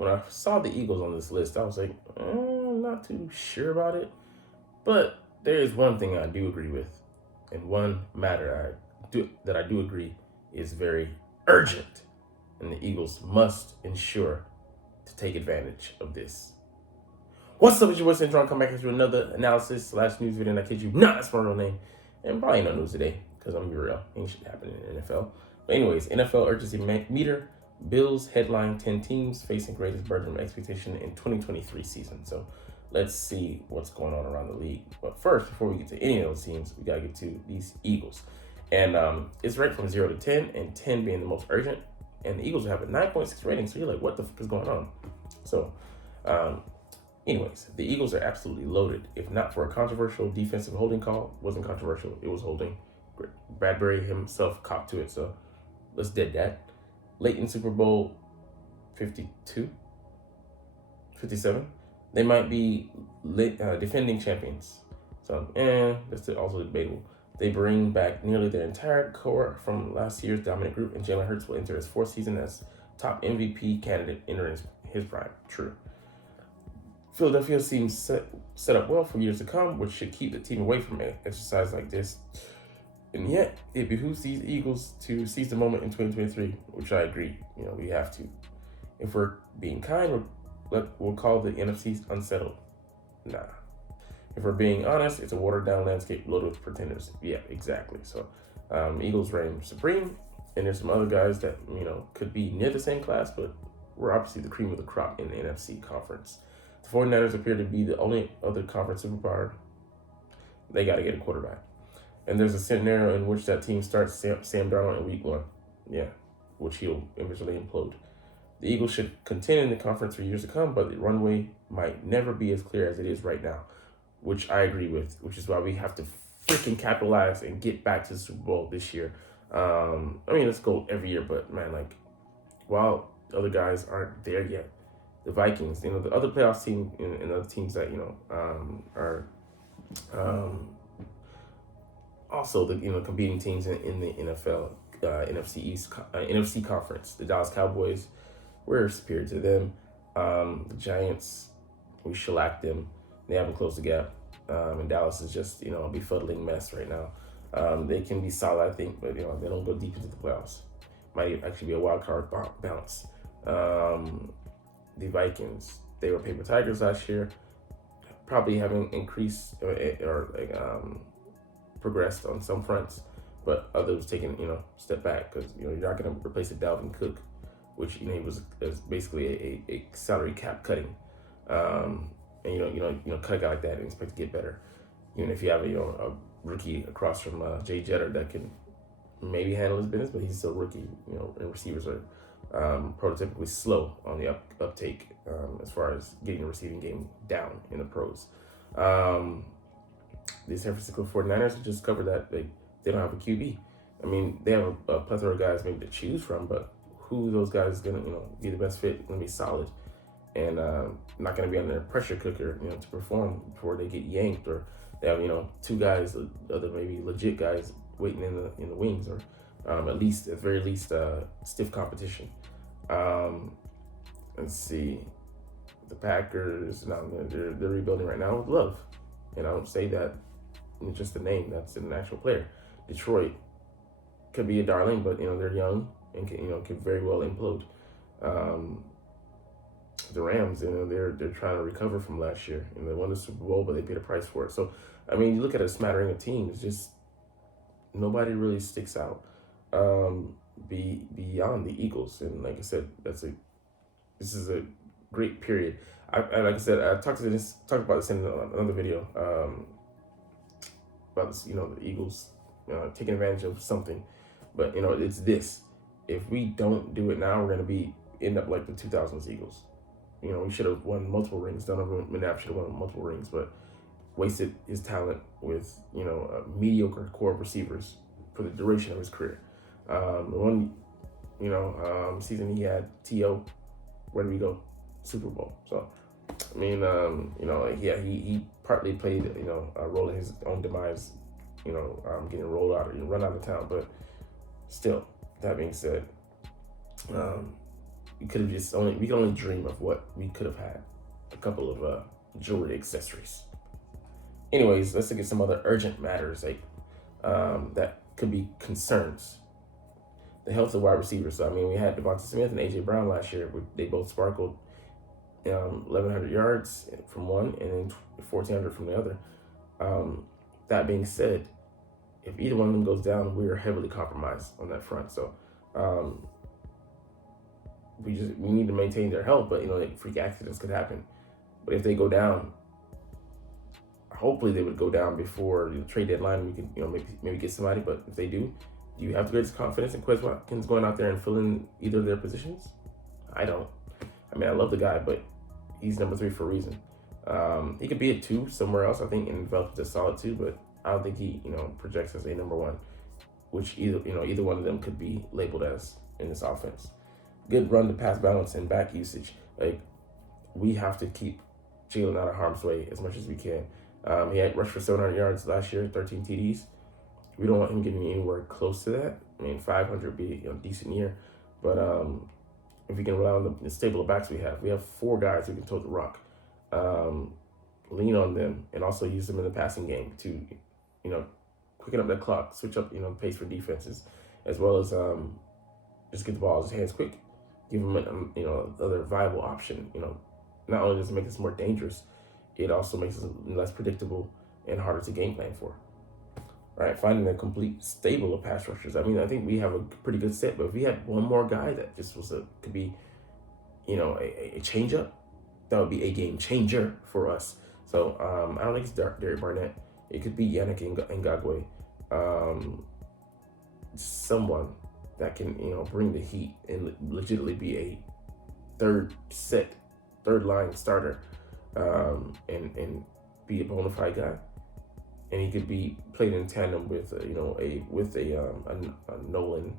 when I saw the Eagles on this list, I was like, I'm not too sure about it. But there is one thing I do agree with, and one matter that I do agree is very urgent, and the Eagles must ensure to take advantage of this. What's up, it's your boy Cintron, come back into another analysis / news video, and I kid you not, that's my real name. And probably no news today, because I'm real. Ain't shit happening in the NFL. But anyways, NFL urgency meter. Bills headline 10 teams facing greatest burden of expectation in 2023 season. So let's see what's going on around the league. But first, before we get to any of those teams, we got to get to these Eagles. And it's ranked from 0 to 10, and 10 being the most urgent. And the Eagles have a 9.6 rating, so you're like, what the fuck is going on? So, anyways, the Eagles are absolutely loaded. If not for a controversial defensive holding call, wasn't controversial, it was holding. Bradbury himself copped to it, so let's dead that. Late in Super Bowl 52, 57, they might be defending champions. So, that's also debatable. They bring back nearly their entire core from last year's dominant group, and Jalen Hurts will enter his fourth season as top MVP candidate entering his prime. True. Philadelphia seems set up well for years to come, which should keep the team away from exercise like this. And yet, it behooves these Eagles to seize the moment in 2023, which I agree. We have to. If we're being kind, we'll call the NFC unsettled. Nah. If we're being honest, it's a watered-down landscape loaded with pretenders. Yeah, exactly. So, Eagles reign supreme, and there's some other guys that, could be near the same class, but we're obviously the cream of the crop in the NFC conference. The 49ers appear to be the only other conference superpower. They got to get a quarterback. And there's a scenario in which that team starts Sam Darnold in week 1. Yeah, which he'll eventually implode. The Eagles should contend in the conference for years to come, but the runway might never be as clear as it is right now, which I agree with, which is why we have to freaking capitalize and get back to the Super Bowl this year. Let's go every year, but man, while other guys aren't there yet, the Vikings, the other playoff team and other teams that, are also the competing teams in the NFL, NFC East, NFC Conference. The Dallas Cowboys, we're superior to them. The Giants, we shellacked them. They haven't closed the gap. And Dallas is just, a befuddling mess right now. They can be solid, I think, but, they don't go deep into the playoffs. Might actually be a wild card bounce. The Vikings, they were paper tigers last year. Probably haven't increased or progressed on some fronts, but others taking step back because you're not going to replace a Dalvin Cook, which he was basically a salary cap cutting, and cut a guy like that and expect to get better. Even if you have a rookie across from Jay Jetter that can maybe handle his business, but he's still a rookie. And receivers are prototypically slow on the uptake as far as getting the receiving game down in the pros. The San Francisco 49ers just covered that they don't have a QB. They have a plethora of guys maybe to choose from, but who those guys is going to be the best fit, going to be solid, and not going to be under a pressure cooker to perform before they get yanked, or they have 2 guys, other maybe legit guys waiting in the wings, or at very least stiff competition. Let's see, the Packers, they're rebuilding right now with Love, and I don't say that in just the name, that's an actual player. Detroit could be a darling, but they're young and can very well implode. The Rams, they're trying to recover from last year, and they won the Super Bowl, but they paid a price for it. So you look at a smattering of teams, just nobody really sticks out beyond the Eagles. And like I said, this is a great period. I talked about this in another video about this, the Eagles taking advantage of something, but it's this. If we don't do it now, we're gonna end up like the 2000s Eagles. We should have won multiple rings. Donovan McNabb should have won multiple rings, but wasted his talent with a mediocre core of receivers for the duration of his career. The one season he had T.O., where do we go? Super Bowl. So he partly played a role in his own demise, getting rolled out or run out of town. But still, that being said, we can only dream of what we could have had. A couple of jewelry accessories. Anyways, let's look at some other urgent matters that could be concerns. The health of wide receivers. So, I mean, we had Devonta Smith and AJ Brown last year. They both sparkled 1,100 yards from one and then 1,400 from the other. That being said, if either one of them goes down, we are heavily compromised on that front. So we need to maintain their health, but freak accidents could happen. But if they go down, hopefully they would go down before the trade deadline. We can maybe get somebody. But if they do you have the greatest confidence in Quez Watkins going out there and filling either of their positions? I don't. I mean, I love the guy, but he's number 3 for a reason. He could be a 2 somewhere else, I think, and develop a solid 2, but I don't think he, projects as a number 1, which either one of them could be labeled as in this offense. Good run to pass balance and back usage. Like, we have to keep Jalen out of harm's way as much as we can. He had rushed for 700 yards last year, 13 TDs. We don't want him getting anywhere close to that. I mean, 500 would be a decent year, but if we can rely on the stable of backs we have 4 guys who can tote the rock. Lean on them and also use them in the passing game to, quicken up that clock, switch up, pace for defenses, as well as just get the ball in his hands quick. Give him another viable option. Not only does it make us more dangerous, it also makes us less predictable and harder to game plan for. All right, finding a complete stable of pass rushers. I mean, I think we have a pretty good set, but if we had one more guy that just could be, a change up, that would be a game changer for us. So I don't think it's Derek Barnett. It could be Yannick Ngakoue. Someone that can, bring the heat and legitimately be a third line starter, and be a bona fide guy. And he could be played in tandem with a Nolan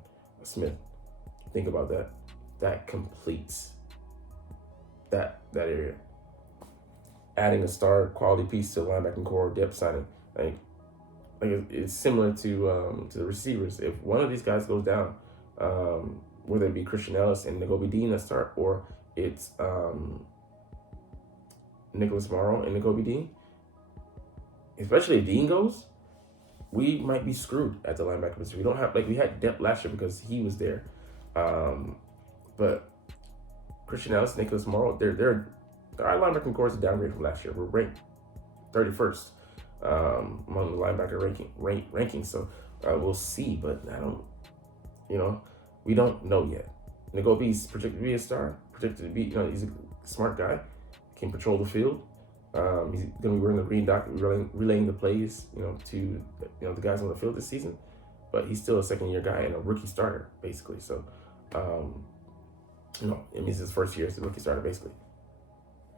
Smith. Think about that. That completes that area. Adding a star quality piece to the linebacking core depth signing, like it's similar to the receivers. If one of these guys goes down, whether it be Christian Ellis and Nakobe Dean that start, or it's Nicholas Morrow and Nakobe Dean, especially if Dean goes, we might be screwed at the linebacker position. We don't have, we had depth last year because he was there. But Christian Ellis, Nicholas Morrow, our linebacking core is a downgrade from last year. We're ranked 31st among the linebacker rankings. So we'll see, but we don't know yet. Nakobe's projected to be a star, projected to be, he's a smart guy, can patrol the field. He's going to be wearing the green dock, relaying the plays, to the guys on the field this season. But he's still a second-year guy and a rookie starter, basically. So, it means his first year as a rookie starter, basically.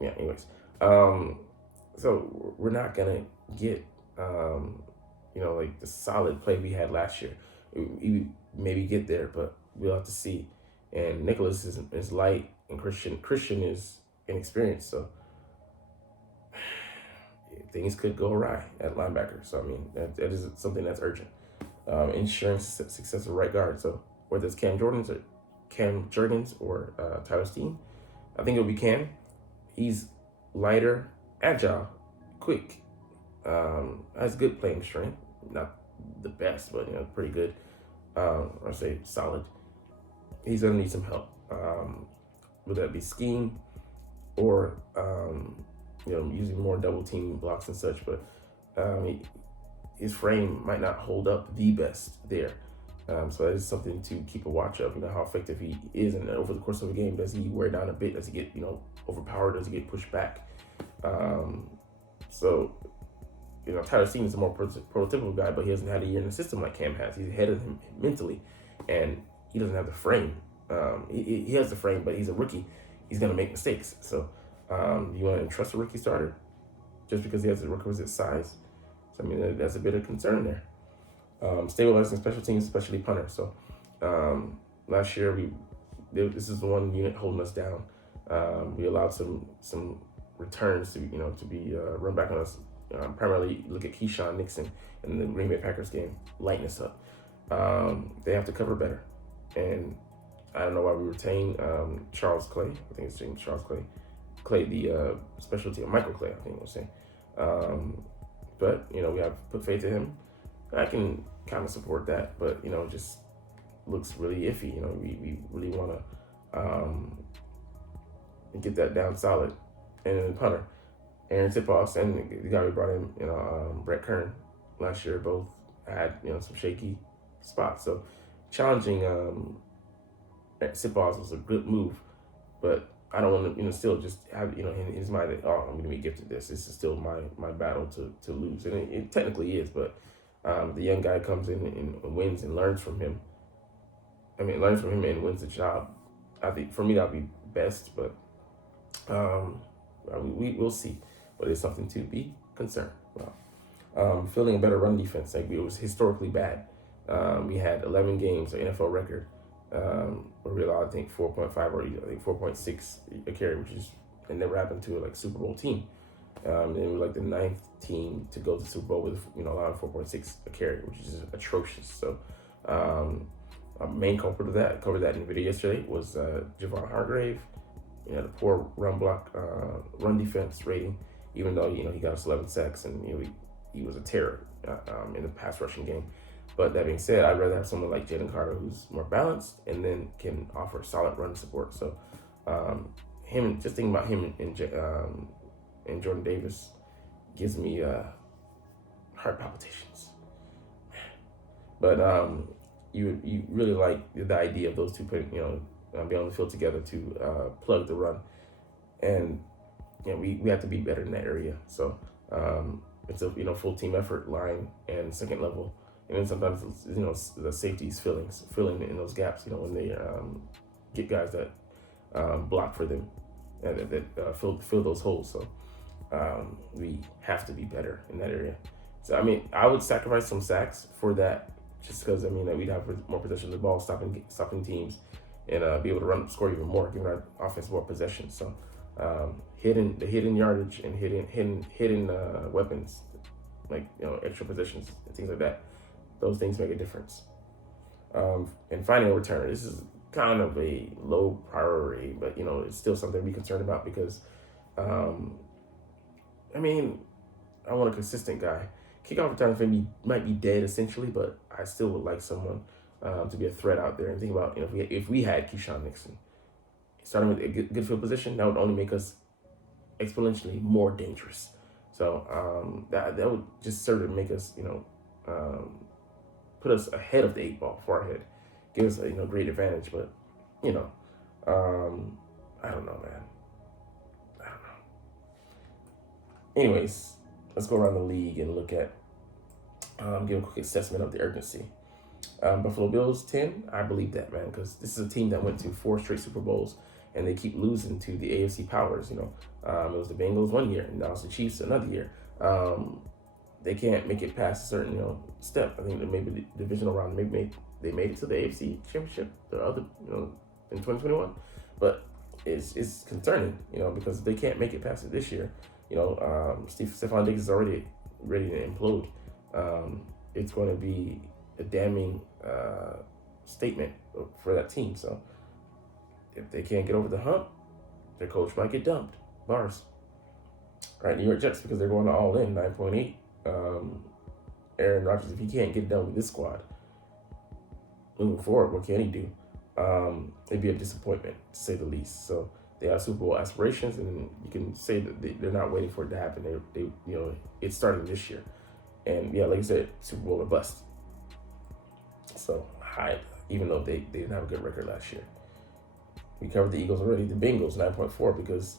Yeah. Anyways, so we're not gonna get, the solid play we had last year. We maybe get there, but we'll have to see. And Nicholas is light, and Christian is inexperienced, so things could go awry at linebacker. So I mean, that is something that's urgent. Ensuring success of right guard. So whether it's Cam Jurgens or Tyler Steen, I think it'll be Cam. He's lighter, agile, quick, has good playing strength. Not the best, but pretty good. I'd say solid. He's gonna need some help. Would that be scheme or using more double team blocks and such? But his frame might not hold up the best there. So that is something to keep a watch of. How effective he is, and over the course of a game, does he wear down a bit? Does he get overpowered? Does he get pushed back? So Tyler Steen is a more prototypical guy, but he hasn't had a year in the system like Cam has. He's ahead of him mentally, and he doesn't have the frame. He has the frame, but he's a rookie. He's gonna make mistakes. So you want to trust a rookie starter just because he has the requisite size? So I mean, that's a bit of concern there. Stabilizing special teams, especially punter. So last year this is the one unit holding us down. We allowed some returns to be run back on us. Primarily look at Keyshawn Nixon in the Green Bay Packers game, lighten us up. They have to cover better, and I don't know why we retained Charles Clay. I think it's James Charles Clay. Clay, the special team, Michael Clay, I think we'll say. But, we have put faith in him. I can kind of support that, but, just looks really iffy. We really want to get that down solid. And then the punter, Aaron Tipoffs, and the guy we brought in, Brett Kern last year, both had, some shaky spots. So challenging Tipoffs was a good move, but I don't want to, still just have, in his mind that, I'm going to be gifted this. This is still my battle to lose. And it technically is, but the young guy comes in and wins and learns from him. Learns from him and wins the job. I think for me, that'll be best, but we'll see. But it's something to be concerned about. Feeling a better run defense. Like, it was historically bad. We had 11 games, an NFL record, where we allowed, I think, 4.5 or I think 4.6 a carry, which is, it never happened to a Super Bowl team. And we were like the 9th team to go to the Super Bowl with, allowing 4.6 a carry, which is atrocious. So, our main culprit of that, covered that in the video yesterday, was Javon Hargrave. The poor run defense rating, even though, he got us 11 sacks and, he was a terror in the pass rushing game. But that being said, I'd rather have someone like Jalen Carter who's more balanced and then can offer solid run support. So just thinking about him and Jordan Davis gives me heart palpitations. But you really like the idea of those two putting, being on the field together to plug the run. And we have to be better in that area. So it's a full team effort, line and second level. And then sometimes the safeties filling in those gaps. When they get guys that block for them and that fill those holes. So we have to be better in that area. So I would sacrifice some sacks for that, just because we'd have more possession of the ball, stopping teams, and be able to score even more, giving our offense more possession. So hidden yardage and hidden weapons, like extra possessions and things like that. Those things make a difference. And finding a returner, this is kind of a low priority, but it's still something to be concerned about because, I want a consistent guy. Kickoff return might be dead essentially, but I still would like someone to be a threat out there. And think about if we had Keyshawn Nixon starting with a good field position, that would only make us exponentially more dangerous. So that would just sort of make us put us ahead of the 8 ball, far ahead, give us a great advantage. But I don't know, man. I don't know. Anyways, let's go around the league and look at give a quick assessment of the urgency. Buffalo Bills 10. I believe that, man, because this is a team that went to 4 straight Super Bowls and they keep losing to the AFC powers. It was the Bengals one year and now it's the Chiefs another year. They can't make it past a certain step. I think that maybe the divisional round, maybe they made it to the AFC Championship, the other in 2021, but it's concerning, because they can't make it past it this year. Stephon Diggs is already ready to implode. It's going to be a damning statement for that team. So if they can't get over the hump, their coach might get dumped. Bars. All right, New York Jets, because they're going all in 9.8. Aaron Rodgers, if he can't get done with this squad moving forward, what can he do? It'd be a disappointment, to say the least. So they have Super Bowl aspirations, and you can say that they're not waiting for it to happen. They it's starting this year, and like I said, Super Bowl or bust. So even though they didn't have a good record last year. We covered the Eagles already. The Bengals 9.4 because,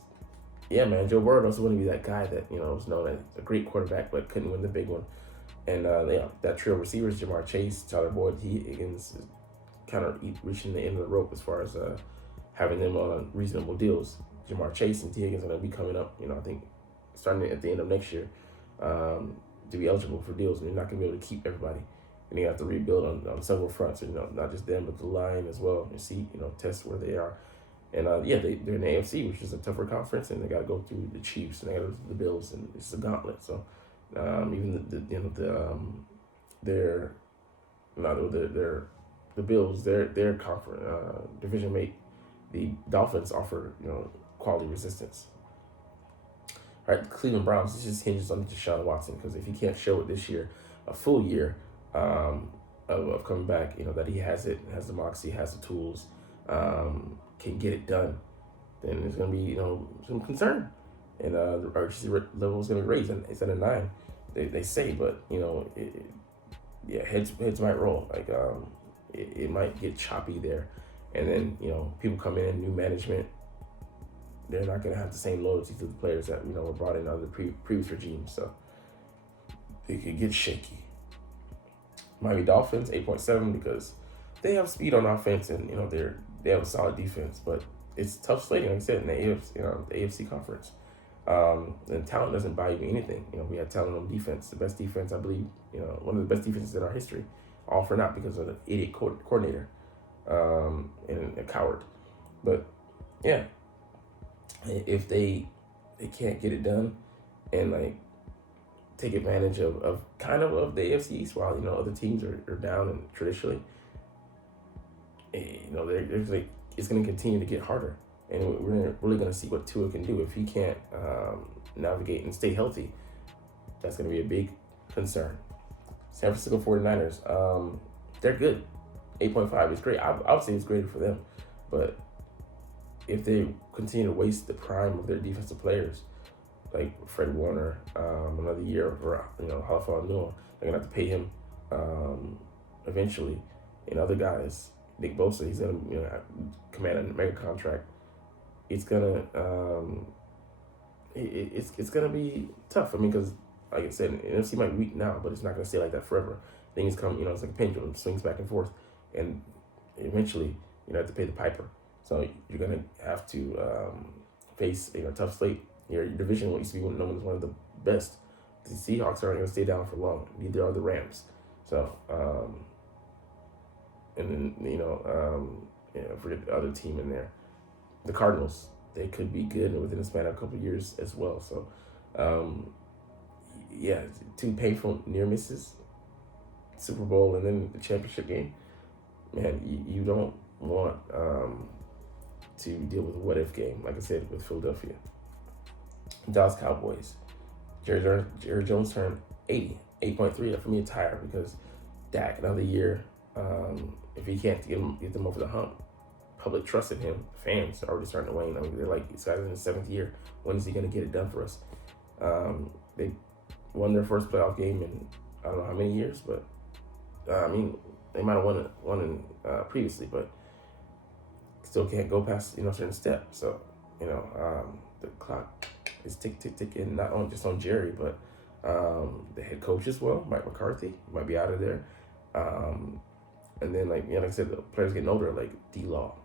man, Joe Burrow also want to be that guy that was known as a great quarterback but couldn't win the big one. And that trio of receivers, Jamar Chase, Tyler Boyd, T. Higgins, is kind of reaching the end of the rope as far as having them on reasonable deals. Jamar Chase and T. Higgins are going to be coming up, I think, starting at the end of next year to be eligible for deals. And you're not going to be able to keep everybody. And you have to rebuild on several fronts, not just them, but the line as well, and see, test where they are. And they're in the AFC, which is a tougher conference, and they got to go through the Chiefs and they got to go through the Bills, and it's a gauntlet. So even their the Bills, their conference division mate, the Dolphins offer quality resistance. All right, the Cleveland Browns. This just hinges on Deshaun Watson, because if he can't show it this year, a full year of coming back, that he has the moxie, has the tools, can get it done, then there's going to be some concern, and the urgency level is going to be raised. And it's at a 9, they say, but heads might roll. Like it might get choppy there, and then people come in, new management. They're not going to have the same loyalty to the players that were brought in under the previous regime, so it could get shaky. Miami Dolphins 8.7 because they have speed on offense, and they have a solid defense, but it's tough slating, like I said, in the AFC conference. And talent doesn't buy you anything. We have talent on defense, the best defense, I believe, one of the best defenses in our history, all for naught because of the idiot coordinator and a coward. But yeah, if they can't get it done and take advantage of the AFC East while other teams are down, and traditionally it's going to continue to get harder, and we're really going to see what Tua can do if he can't navigate and stay healthy. That's going to be a big concern. San Francisco 49ers, they're good. 8.5 is great. I would say it's greater for them, but if they continue to waste the prime of their defensive players, like Fred Warner, another year for Halafa Noah, they're gonna have to pay him eventually, and other guys. Nick Bosa, he's gonna command a mega contract. It's gonna it's gonna be tough. I mean, because like I said, NFC might be weak now, but it's not gonna stay like that forever. Things come, it's like a pendulum, swings back and forth, and eventually have to pay the piper. So you're gonna have to face a tough slate. Your division used to be known as one of the best. The Seahawks aren't gonna stay down for long. Neither are the Rams. So and then forget the other team in there, the Cardinals. They could be good within the span of a couple of years as well. So two painful near misses, Super Bowl and then the championship game. Man, you don't want to deal with a what-if game, like I said, with Philadelphia. Dallas Cowboys. Jerry Jones turned 80, 8.3. For me, it's higher because Dak, another year. If he can't get them over the hump, public trust in him, fans are already starting to wane. I mean, they're like, this guy's in his 7th year. When is he going to get it done for us? They won their first playoff game in I don't know how many years, but they might have won previously, but still can't go past certain steps. So the clock is ticking, not on just on Jerry, but the head coach as well, Mike McCarthy, might be out of there. And then like I said, the players getting older, like D-Law.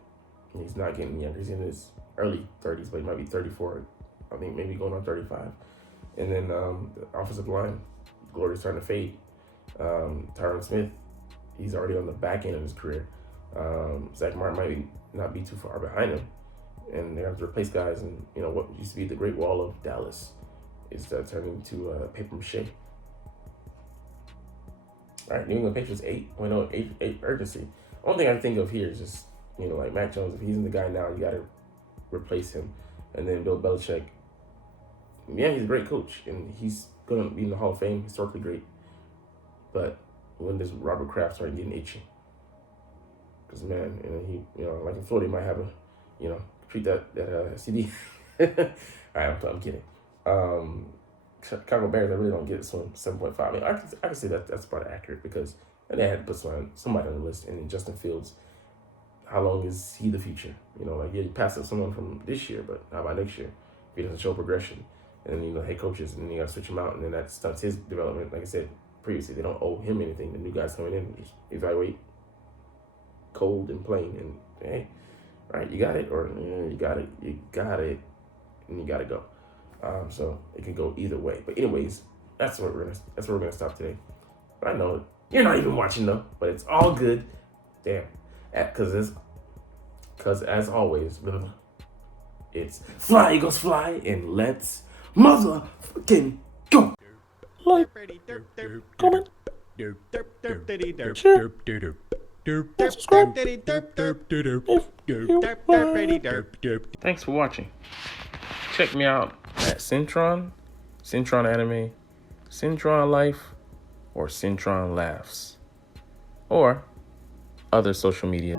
He's not getting younger. He's in his early 30s, but he might be 34. I think maybe going on 35. And then the offensive line, glory's starting to fade. Tyron Smith, he's already on the back end of his career. Zach Martin might not be too far behind him. And they have to replace guys. And, what used to be the Great Wall of Dallas is turning into paper mache. All right, New England Patriots 8.0, urgency. Only thing I think of here is just, like Mac Jones, if he's in the guy now, you got to replace him. And then Bill Belichick, he's a great coach, and he's going to be in the Hall of Fame, historically great. But when does Robert Kraft start getting itchy? Because, man, he, like in Florida, he might have a, treat that CD. All right, I'm kidding. Chicago Bears, I really don't get this one, 7.5. I mean, I can say that's probably accurate because they had to put somebody on the list. And then Justin Fields, how long is he the future? You pass up someone from this year, but how about next year? If he doesn't show progression. And then, head coaches, and then you got to switch him out, and then that stunts his development. Like I said previously, they don't owe him anything. The new guys coming in just evaluate cold and plain, and hey, all right, you got it, or you got it, and you got to go. So it can go either way. But anyways, that's where we're gonna stop today. But I know you're not even watching though, but it's all good. Damn, because as always, it's fly Eagles fly, and let's motherfucking go. Like, comment, share. Subscribe. Thanks for watching. Check me out at Cintron, Cintron Anime, Cintron Life, or Cintron Laughs, or other social media.